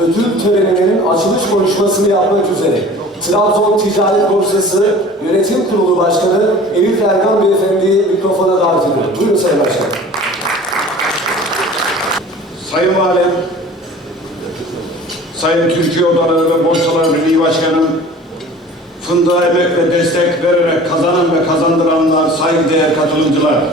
ödül töreninin açılış konuşmasını yapmak üzere Trabzon Ticaret Borsası Yönetim Kurulu Başkanı Elif Ergan Beyefendi'yi mikrofona davet ediyorum. Buyurun Sayın Başkanım. Sayın Valim, Sayın Türkiye Odaları ve Borsalar Birliği Başkanım, fındığa emek ve destek vererek kazanan ve kazandıranlar, saygıdeğer katılımcılar.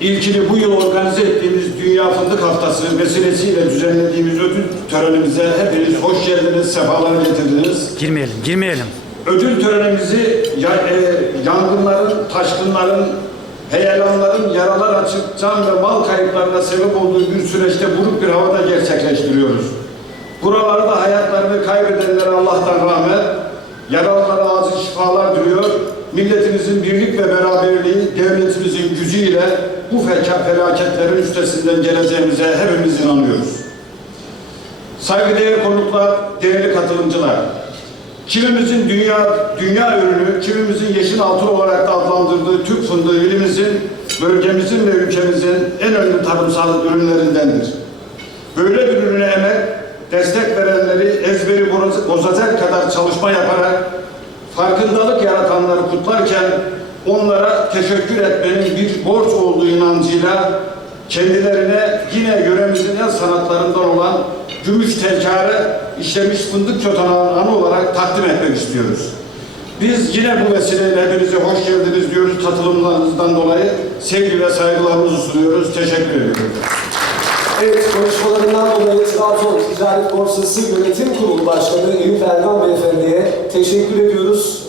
İlkini bu yıl organize ettiğimiz Dünya Fındık Haftası vesilesiyle düzenlediğimiz ödül törenimize hepiniz hoş geldiniz, sefalar getirdiniz. Girmeyelim, girmeyelim. Ödül törenimizi ya, e, yangınların, taşkınların, heyelanların yaralar açıp can ve mal kayıplarına sebep olduğu bir süreçte buruk bir havada gerçekleştiriyoruz. Buralarda hayatlarını kaybedenlere Allah'tan rahmet, diliyor. Milletimizin birlik ve beraberliği, devletimizin gücüyle bu felaketlerin üstesinden geleceğimize hepimiz inanıyoruz. Saygıdeğer konuklar, değerli katılımcılar, Kimimizin dünya dünya ürünü, kimimizin yeşil altın olarak da adlandırdığı Türk fındığı ilimizin, bölgemizin ve ülkemizin en önemli tarımsal ürünlerindendir. Böyle bir ürüne emek, destek verenleri ezberi boz- bozacak kadar çalışma yaparak farkındalık kutlarken onlara teşekkür etmenin bir borç olduğu inancıyla kendilerine yine yöremizin en sanatlarından olan gümüş telkare işlemiş fındık çotanağının anı olarak takdim etmek istiyoruz. Biz yine bu vesileyle hepinize hoş geldiniz diyoruz katılımlarınızdan dolayı sevgi ve saygılarımızı sunuyoruz. Teşekkür ediyorum. Evet, konuşmalarından dolayı Trabzon Ticaret Borsası Yönetim Kurulu Başkanı Elif Ergan Beyefendi'ye teşekkür ediyoruz.